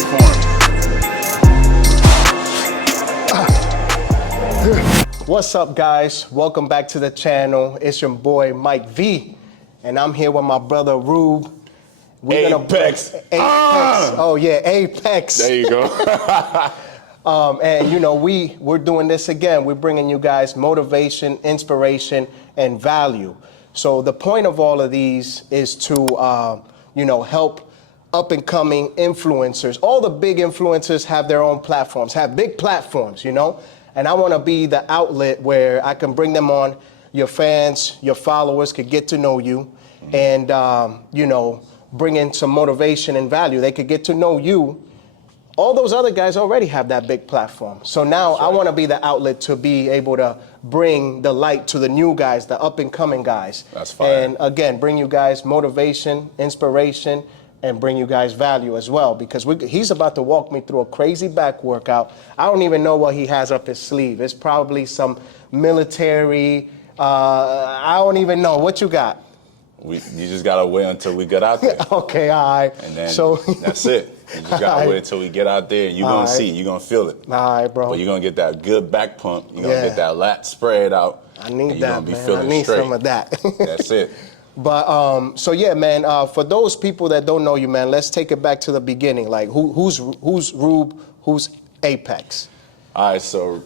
Wait for him. What's up, guys? Welcome back to the channel. It's your boy Mike V, and I'm here with my brother Reub. Apex. Oh yeah, Apex. There you go. And you know, we're doing this again. We're bringing you guys motivation, inspiration, and value. So the point of all of these is to help up and coming influencers. All the big influencers have their own platforms, have big platforms, you know. And I want to be the outlet where I can bring them on. Your fans, your followers could get to know you, and bring in some motivation and value. They could get to know you. All those other guys already have that big platform. So now I want to be the outlet to be able to bring the light to the new guys, the up and coming guys. That's fine. And again, bring you guys motivation, inspiration, and bring you guys value as well, because he's about to walk me through a crazy back workout. I don't even know what he has up his sleeve. It's probably some military, I don't even know. What you got? You just gotta wait until we get out there. Okay, all right. And then that's it. You just gotta wait until we get out there, and you're gonna see, you're gonna feel it. All right, bro. But you're gonna get that good back pump. You're gonna get that lat spread out. I need and that, gonna be man. feeling I need straight. some of that. That's it. But so yeah, man. For those people that don't know you, man, let's take it back to the beginning. Like, who's Reub? Who's Apex? All right, so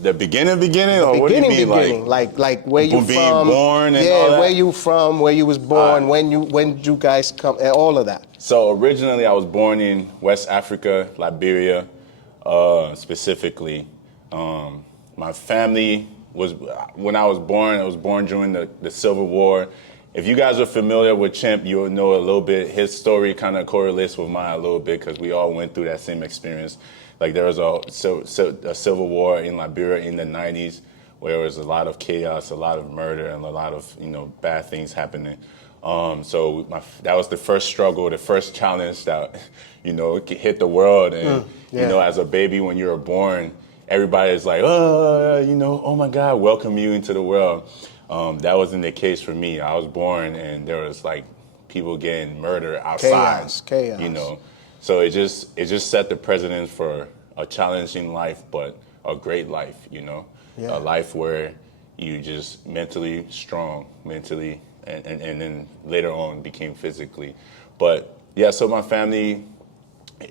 the beginning, or what do you mean, like where you being from? born and all that? Where you from? Where you was born? When did you guys come? And all of that. So originally, I was born in West Africa, Liberia, specifically. My family when I was born during the Civil War. If you guys are familiar with Chimp, you'll know a little bit. His story kind of correlates with mine a little bit because we all went through that same experience. Like, there was a civil war in Liberia in the 90s where there was a lot of chaos, a lot of murder, and a lot of bad things happening. So that was the first struggle, the first challenge that hit the world. And as a baby, when you were born, everybody is like, oh my God, welcome you into the world. That wasn't the case for me. I was born and there was like people getting murdered outside. Chaos. So it just set the precedent for a challenging life, but a great life, a life where you just mentally strong, and then later on became physically. But yeah, so my family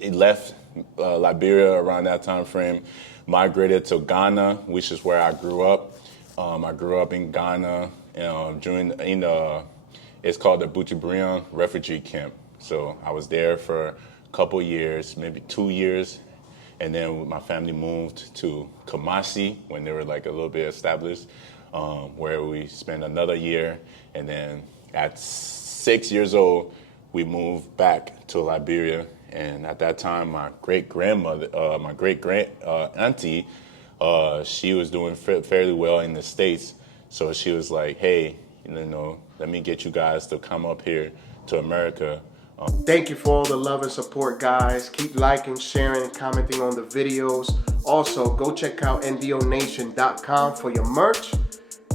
left Liberia around that time frame, migrated to Ghana, which is where I grew up. I grew up in Ghana it's called the Buchibrian refugee camp. So I was there for a couple years, maybe 2 years, and then my family moved to Kumasi when they were like a little bit established, where we spent another year, and then at 6 years old, we moved back to Liberia. And at that time, my great-grandmother, auntie, she was doing fairly well in the States. So she was like, hey, let me get you guys to come up here to America. Thank you for all the love and support, guys. Keep liking, sharing, and commenting on the videos. Also, go check out ndonation.com for your merch.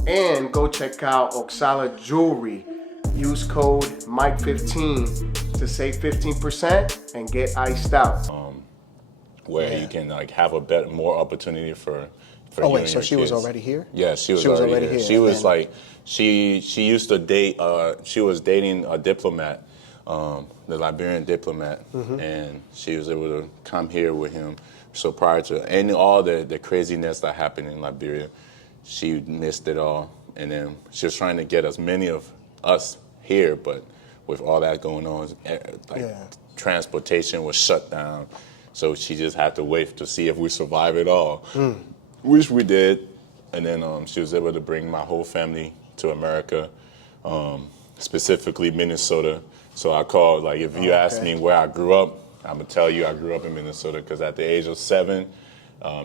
And go check out Oxala Jewelry. Use code Mike15 to save 15% and get iced out. Where you can have more opportunity for oh wait, so she was already here? Yeah, she was already here. She was like, she used to date, she was dating a diplomat, the Liberian diplomat, and she was able to come here with him. So prior to all the craziness that happened in Liberia, she missed it all. And then she was trying to get as many of us here, but with all that going on, transportation was shut down. So she just had to wait to see if we survive it all, which we did. And then she was able to bring my whole family to America, specifically Minnesota. So I called, if you ask me where I grew up, I'm going to tell you I grew up in Minnesota because at the age of 7,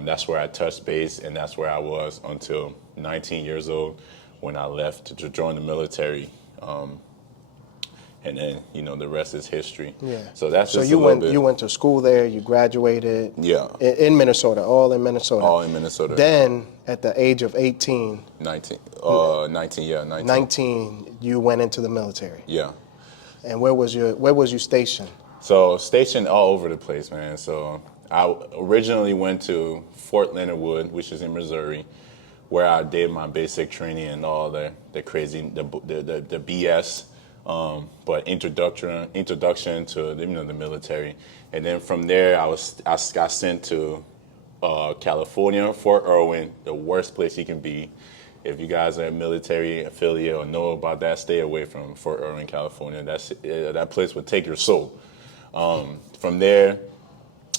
that's where I touched base, and that's where I was until 19 years old when I left to join the military. And then, the rest is history. Yeah. So that's just a little bit. You went to school there, you graduated. Yeah. In Minnesota, all in Minnesota. All in Minnesota. Then, at the age of 18. 19, 19, you went into the military. Yeah. And where was you stationed? So stationed all over the place, man. So I originally went to Fort Leonard Wood, which is in Missouri, where I did my basic training and all the crazy the BS, but introduction to the military, and then from there I got sent to California, Fort Irwin, the worst place you can be. If you guys are a military affiliate or know about that, stay away from Fort Irwin, California. That place would take your soul. From there,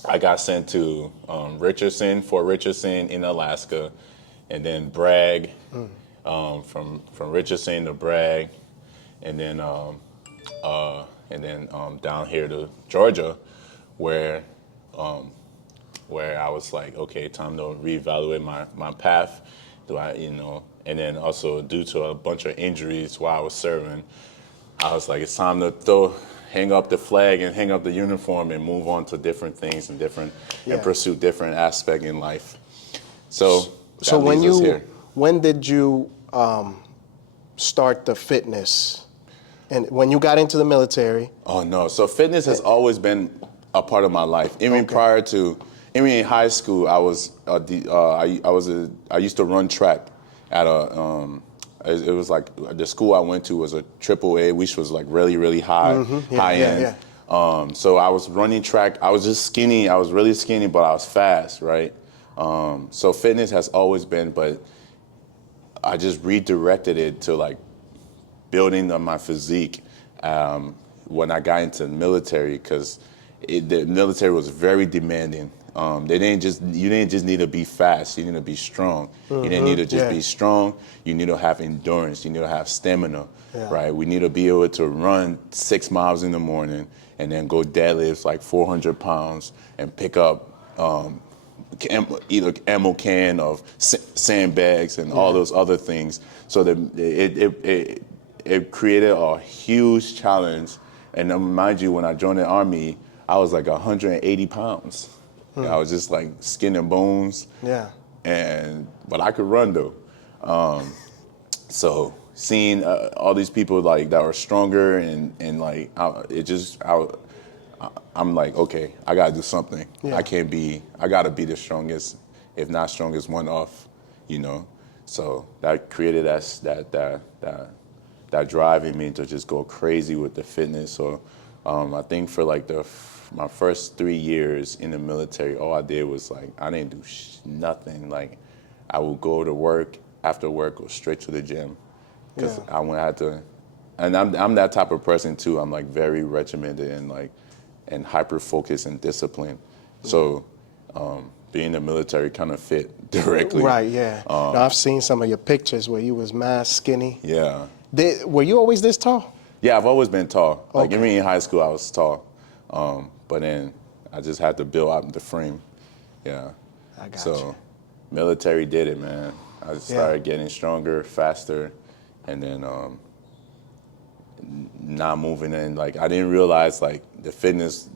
I got sent to Fort Richardson in Alaska, and then Bragg, from Richardson to Bragg, and then down here to Georgia, where I was like, okay, time to reevaluate my path. And then also due to a bunch of injuries while I was serving, I was like, it's time to hang up the flag and hang up the uniform and move on to different things and pursue different aspects in life. So when did you start the fitness? And when you got into the military? Oh no, so fitness has always been a part of my life. Even in high school, I used to run track at it was like the school I went to was a AAA, which was like really, really high end. So I was running track. I was just skinny. I was really skinny, but I was fast, right? So fitness has always been, but I just redirected it to like building on my physique when I got into the military, because the military was very demanding. You didn't just need to be fast. You need to be strong. You didn't need to just be strong. You need to have endurance. You need to have stamina, right? We need to be able to run 6 miles in the morning and then go deadlifts like 400 pounds and pick up either ammo can of sandbags and all those other things. So that it created a huge challenge. And mind you, when I joined the Army, I was like 180 pounds. I was just like skin and bones. Yeah. But I could run though. So seeing all these people like that were stronger and like I'm like, okay, I gotta do something. Yeah. I gotta be the strongest, if not strongest one off, So that created that drive in me to just go crazy with the fitness. So I think for like my first 3 years in the military, all I did was like, I didn't do nothing. Like I would go to work, after work, go straight to the gym. Because I had to, and I'm that type of person too. I'm like very regimented and hyper focused and disciplined. So being in the military kind of fit directly. Right, yeah. Now, I've seen some of your pictures where you was mad skinny. Yeah. Were you always this tall? Yeah, I've always been tall. Like even in high school, I was tall. But then I just had to build out the frame. Yeah. I got so you. Military did it, man. I just started getting stronger, faster, and then not moving in. Like I didn't realize like the fitness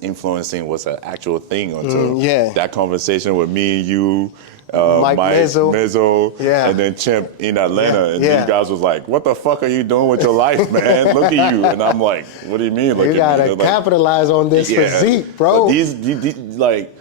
influencing was an actual thing until that conversation with me and you, Mike Mizzo, and then Chimp in Atlanta, and you guys was like, "What the fuck are you doing with your life, man? Look at you!" And I'm like, "What do you mean? You gotta capitalize on this physique, bro." But these like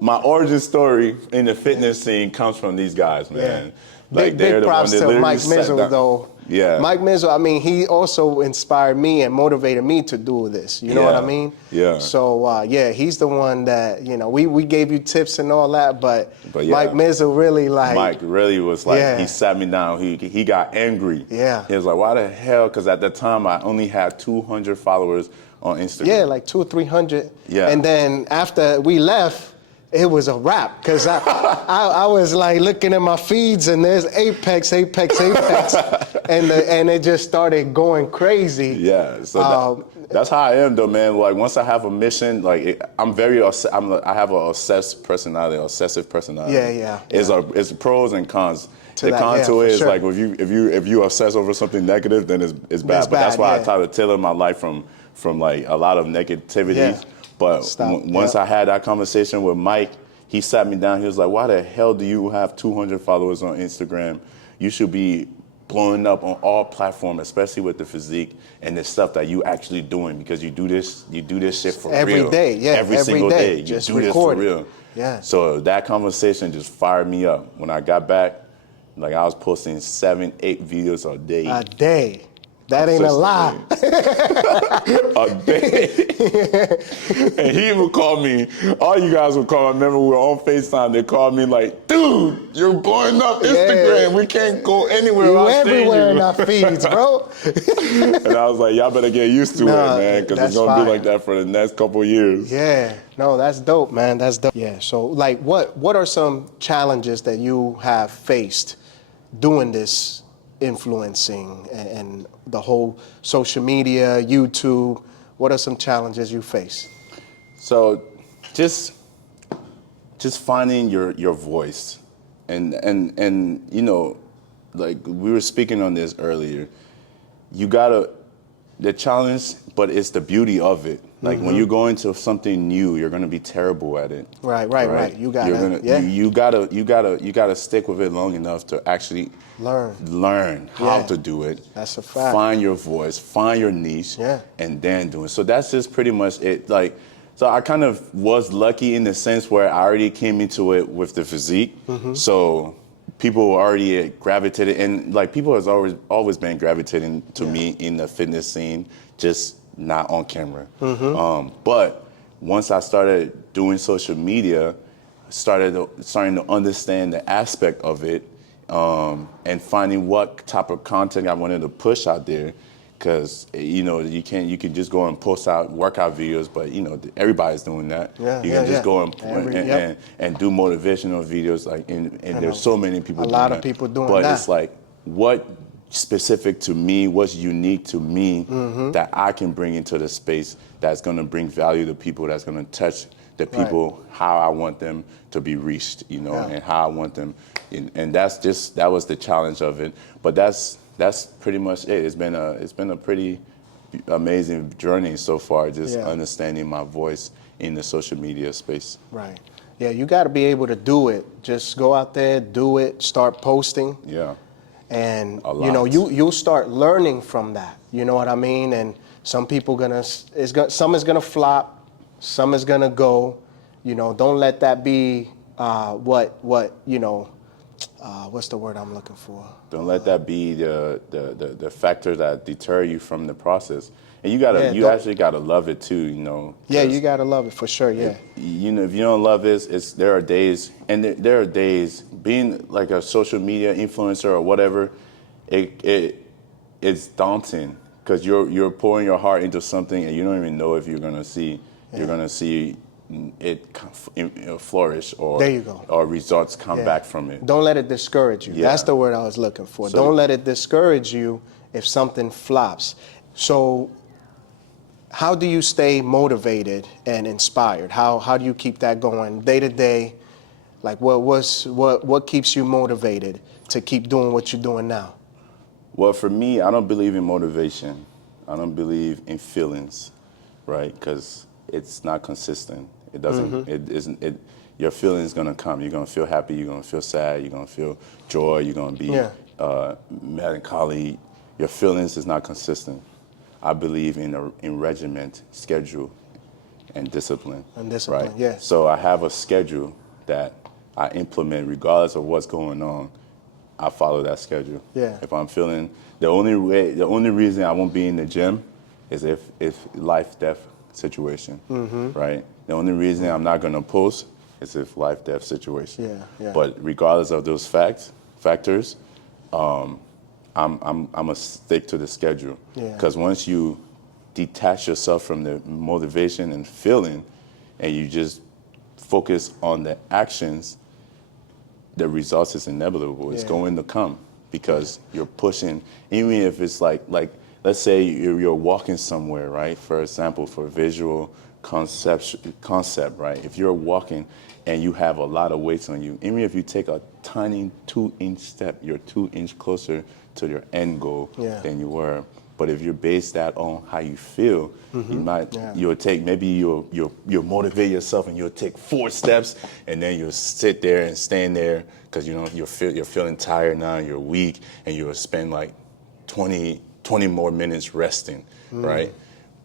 my origin story in the fitness scene comes from these guys, man. Like big props to Mike Mizzo, though. Yeah. Mike Mizzo, I mean, he also inspired me and motivated me to do this. You know what I mean? Yeah. So, he's the one that, we gave you tips and all that, but Mike Mizzo really Mike really was like, he sat me down. He got angry. Yeah. He was like, why the hell? Because at the time, I only had 200 followers on Instagram. Yeah, like 200 or 300. Yeah. And then after we left, it was a wrap, because I was like looking at my feeds and there's Apex, and it just started going crazy. Yeah, so that's how I am though, man. Like once I have a mission, like I have an obsessive personality. Yeah. It's pros and cons. The con to it is like if you obsess over something negative, then it's bad. But that's why I try to tailor my life from like a lot of negativity. Yeah. But once I had that conversation with Mike, he sat me down. He was like, why the hell do you have 200 followers on Instagram? You should be blowing up on all platforms, especially with the physique and the stuff that you actually doing, because you do this shit for every real. day, yeah, every single day. You just do this record for it. real. Yeah. So that conversation just fired me up. When I got back, like I was posting 7-8 videos a day. A day. That ain't a lie. A day. And he even called me. All you guys would call me. I remember we were on FaceTime. They called me like, dude, you're blowing up Instagram. We can't go anywhere You without seeing everywhere in you. our feeds, bro. And I was like, y'all better get used to it, man, because it's going to be like that for the next couple of years. Yeah. No, that's dope, man. That's dope. Yeah. So, like, what are some challenges that you have faced doing this influencing and the whole social media, YouTube? What are some challenges you face? So just finding your voice, and you know, like we were speaking on this earlier, you gotta, the challenge, but it's the beauty of it. Like when you go into something new, you're gonna be terrible at it. Right. You gotta, you gotta stick with it long enough to actually learn how to do it. That's a fact. Find your voice, find your niche, and then do it. So that's just pretty much it. Like, so I kind of was lucky in the sense where I already came into it with the physique. So people already gravitated, and like people has always been gravitating to me in the fitness scene, just not on camera. But once I started doing social media, starting to understand the aspect of it, and finding what type of content I wanted to push out there. Because you know you can just go and post out workout videos, but you know everybody's doing that. You can just go and do motivational videos, like and there's so many people. A lot of people doing that. But that. it's like what specific to me, what's unique to me that I can bring into the space that's going to bring value to people, that's going to touch the people how I want them to be reached, you know, and how I want them, and that was the challenge of it. But that's pretty much it. It's been a pretty amazing journey so far, just understanding my voice in the social media space. Right. Yeah, you got to be able to do it. Just go out there, do it, start posting. Yeah. And you know, you'll start learning from that. You know what I mean? And some people some is gonna flop, some is gonna go. You know, don't let that be what you know. What's the word I'm looking for? Don't let that be the factor that deter you from the process. And you actually gotta love it too, you know. Yeah, you gotta love it for sure. Yeah. You know, if you don't love it, there are days, and there are days being like a social media influencer or whatever. It's daunting because you're pouring your heart into something and you don't even know if you're gonna see it flourish or there you go. Or results come back from it. Don't let it discourage you. That's the word I was looking for. So, don't let it discourage you if something flops. So how do you stay motivated and inspired? How do you keep that going day to day? Like what keeps you motivated to keep doing what you're doing now? Well, for me, I don't believe in motivation. I don't believe in feelings, right? Because it's not consistent. It doesn't. It isn't. Your feelings gonna come. You're gonna feel happy. You're gonna feel sad. You're gonna feel joy. You're gonna be melancholy. Your feelings is not consistent. I believe in regiment, schedule, and discipline. Right? Yeah. So I have a schedule that I implement regardless of what's going on. I follow that schedule. Yeah. If I'm feeling the only reason I won't be in the gym is if life-death situation, right? The only reason I'm not gonna post is if life-death situation. Yeah. But regardless of those factors, I'm gonna stick to the schedule. Because once you detach yourself from the motivation and feeling, and you just focus on the actions, the results is inevitable. It's going to come because you're pushing. Even if it's like let's say you're walking somewhere, right? For example, for visual concept, right? If you're walking and you have a lot of weights on you, even if you take a tiny 2-inch step, you're 2 inches closer to your end goal than you were But if you base that on how you feel, you'll take, maybe you'll motivate yourself and you'll take 4 steps, and then you'll sit there and stand there because you're feeling tired now, you're weak, and you'll spend like 20 more minutes resting, right?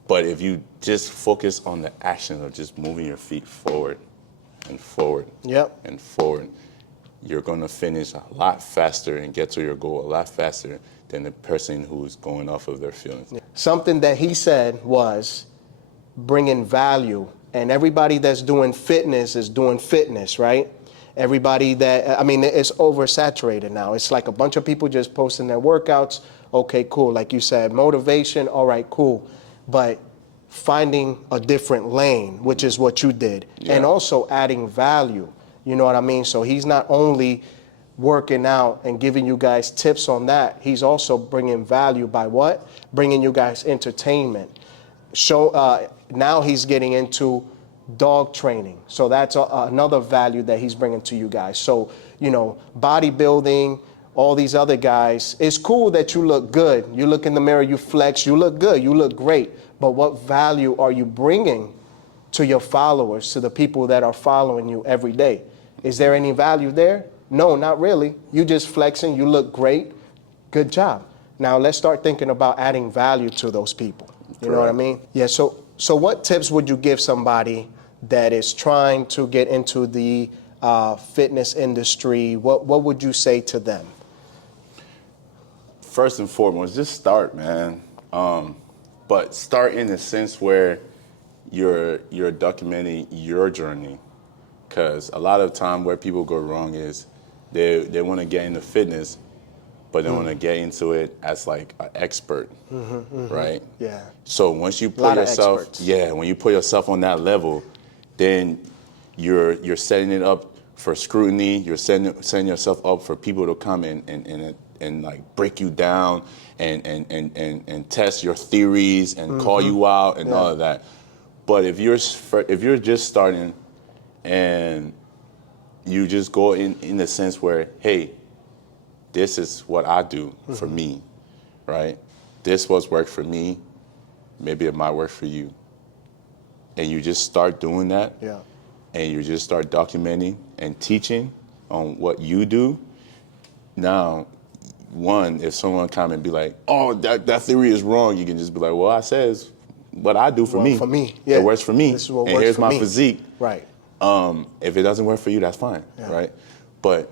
But if you just focus on the action of just moving your feet forward and forward and forward, you're going to finish a lot faster and get to your goal a lot faster than the person who's going off of their feelings. Something that he said was bringing value, and everybody that's doing fitness is doing fitness, right? Everybody it's oversaturated now. It's like a bunch of people just posting their workouts. Okay, cool. Like you said, motivation. All right, cool. But finding a different lane, which is what you did, and also adding value. You know what I mean? So he's not only working out and giving you guys tips on that, he's also bringing value by what? Bringing you guys entertainment. Now he's getting into dog training. So that's another value that he's bringing to you guys. So, bodybuilding, all these other guys, it's cool that you look good. You look in the mirror, you flex, you look good, you look great. But what value are you bringing to your followers, to the people that are following you every day? Is there any value there? No, not really. You just flexing, you look great, good job. Now let's start thinking about adding value to those people. You know what I mean? Yeah, so what tips would you give somebody that is trying to get into the fitness industry? What would you say to them? First and foremost, just start, man. But start in the sense where you're documenting your journey. Because a lot of time where people go wrong is they want to get into fitness, but they want to get into it as like an expert, right? Yeah. So once you put yourself, when you put yourself on that level, then you're setting it up for scrutiny. You're setting yourself up for people to come and like break you down and test your theories and call you out and all of that. But if you're just starting and you just go in the sense where, hey, this is what I do for me, right? This what's worked for me. Maybe it might work for you. And you just start doing that. Yeah. And you just start documenting and teaching on what you do. Now, if someone come and be like, oh, that theory is wrong, you can just be like, well, I says what I do for me. For me, yeah. It works for me. This is what and works here's for my me. Physique. Right. If it doesn't work for you, that's fine, right? But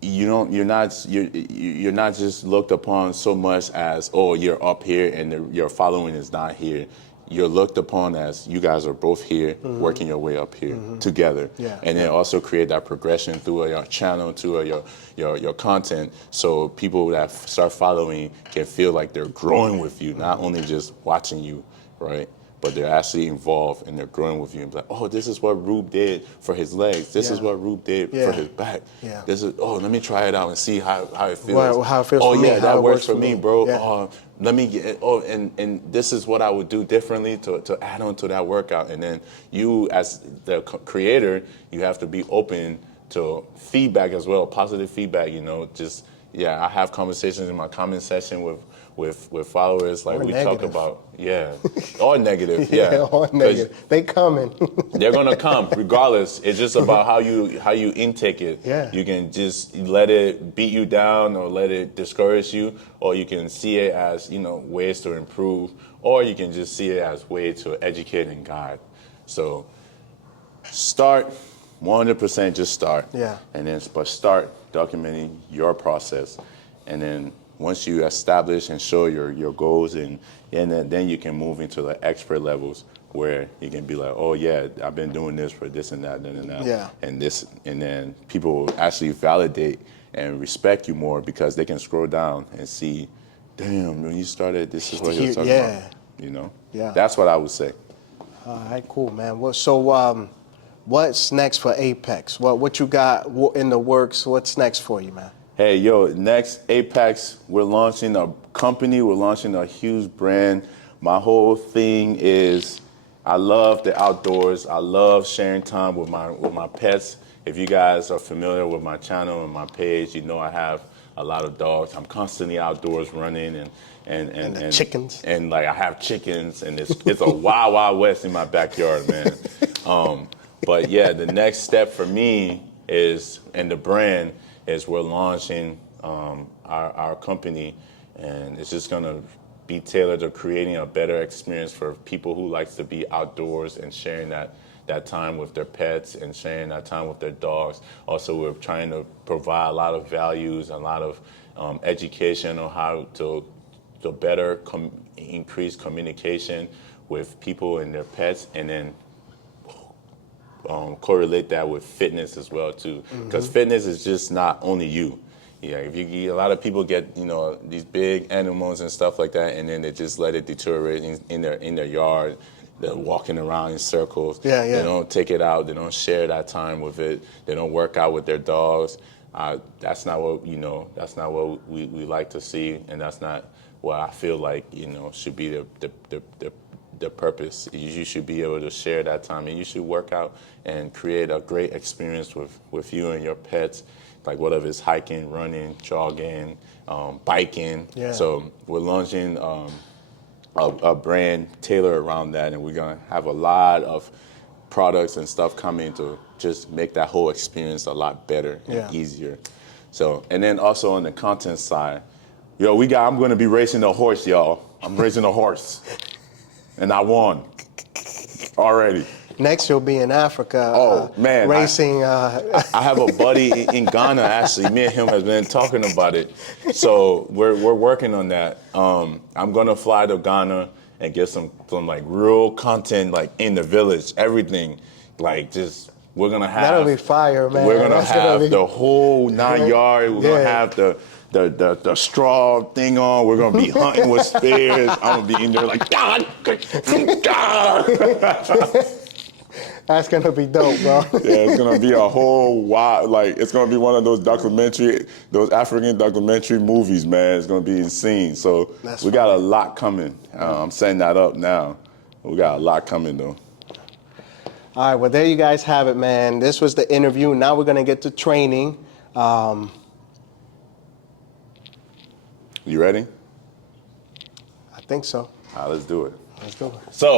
you're not just looked upon so much as, oh, you're up here and your following is not here. You're looked upon as you guys are both here, working your way up here together, and then also create that progression through your channel, through your content, so people that start following can feel like they're growing with you, not only just watching you, right? But they're actually involved and they're growing with you and be like, oh, this is what Reub did for his legs. This is what Reub did for his back. Yeah. This is, let me try it out and see how it feels. Well, how it feels for me. Oh, yeah, that works for me, bro. Yeah. Let me get, and this is what I would do differently to add on to that workout. And then you, as the creator, you have to be open to feedback as well, positive feedback, I have conversations in my comment section with followers, like we talk about, or negative, or negative. They coming. They're gonna come regardless. It's just about how you intake it. Yeah. You can just let it beat you down or let it discourage you, or you can see it as ways to improve, or you can just see it as way to educate and guide. So start 100%. Just start. Yeah. And then start documenting your process, and then once you establish and show your goals, and then you can move into the expert levels where you can be like, oh yeah, I've been doing this for this and that and that. Yeah. And then people will actually validate and respect you more because they can scroll down and see, damn, when you started, this is what you're talking about. Yeah. That's what I would say. All right, cool, man. Well, so what's next for Apex? What you got in the works? What's next for you, man? Hey, next Apex, we're launching a company, we're launching a huge brand. My whole thing is I love the outdoors. I love sharing time with my pets. If you guys are familiar with my channel and my page, I have a lot of dogs. I'm constantly outdoors running and chickens. And like I have chickens, and it's a wild, wild west in my backyard, man. But yeah, the next step for me is, and the brand is, we're launching our company, and it's just gonna be tailored to creating a better experience for people who likes to be outdoors and sharing that time with their pets and sharing that time with their dogs. Also, we're trying to provide a lot of values, a lot of education on how to better increase communication with people and their pets, and then correlate that with fitness as well too. Because fitness is just not only you. Yeah, if a lot of people get these big animals and stuff like that, and then they just let it deteriorate in their yard. They're walking around in circles. Yeah. They don't take it out. They don't share that time with it. They don't work out with their dogs. That's not what That's not what we like to see, and that's not what I feel like should be the purpose. You should be able to share that time, and you should work out and create a great experience with you and your pets. Like whatever it's hiking, running, jogging, biking. Yeah. So we're launching a brand tailored around that, and we're gonna have a lot of products and stuff coming to just make that whole experience a lot better and easier. So, and then also on the content side, I'm gonna be racing a horse, y'all. I'm racing a horse, and I won already. Next, you'll be in Africa. Oh man, racing. I have a buddy in Ghana. Actually, me and him have been talking about it. So we're working on that. I'm gonna fly to Ghana and get some like real content, like in the village, everything. Like just we're gonna have. That'll be fire, man. We're gonna have the whole 9 yard. We're gonna have the straw thing on. We're gonna be hunting with spears. I'm gonna be in there like God. That's gonna be dope, bro. Yeah, it's gonna be a whole wild, it's gonna be one of those African documentary movies, man. It's gonna be insane. So we got a lot coming. I'm setting that up now. We got a lot coming though. All right, well, there you guys have it, man. This was the interview. Now we're gonna get to training. You ready? I think so. All right, let's do it. Let's do it. So.